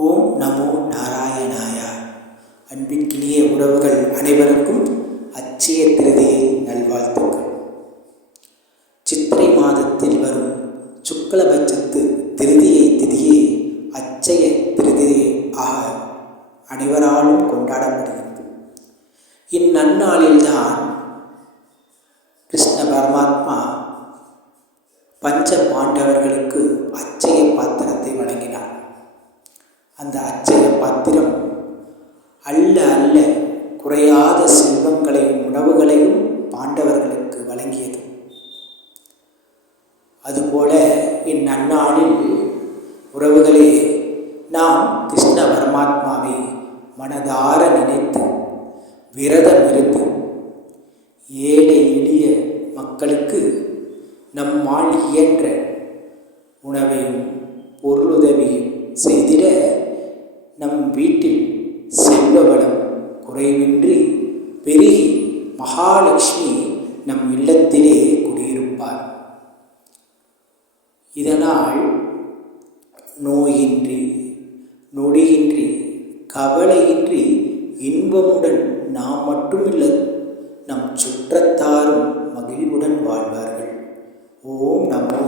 ஓம் நமோ நாராயணாய. அன்பிற்கினிய உறவுகள் அனைவருக்கும் அச்சய திருதியை நல்வாழ்த்துக்கள். சித்திரை மாதத்தில் வரும் சுக்லபட்சத்து திருதியை திதியே அச்சய திருதியை ஆக அனைவராலும் கொண்டாடப்படுகிறது. இந்நன்னாளில்தான் கிருஷ்ண பரமாத்மா பஞ்ச பாண்டவர்களுக்கு அச்சய பாத்திரத்தை வழங்கினார். அந்த அச்சய பாத்திரம் அல்ல அல்ல குறையாத செல்வங்களையும் உணவுகளையும் பாண்டவர்களுக்கு வழங்கியது. அதுபோல இந்நன்னாளில் உறவுகளே, நாம் கிருஷ்ண பரமாத்மாவை மனதார நினைத்து விரதம் இருந்து ஏழை எளிய மக்களுக்கு நம்மால் இயன்ற உணவையும் பொருளுதவியும் செய்திட நம் வீட்டில் செல்வ வளம் குறைவின்றி பெருகி மகாலட்சுமி நம் இல்லத்திலே குடியிருப்பார். இதனால் நோயின்றி நொடியின்றி கவலையின்றி இன்பமுடன் நாம் மட்டுமில்ல நம் சுற்றத்தாரும் மகிழ்வுடன் வாழ்வார்கள். ஓம் நமோ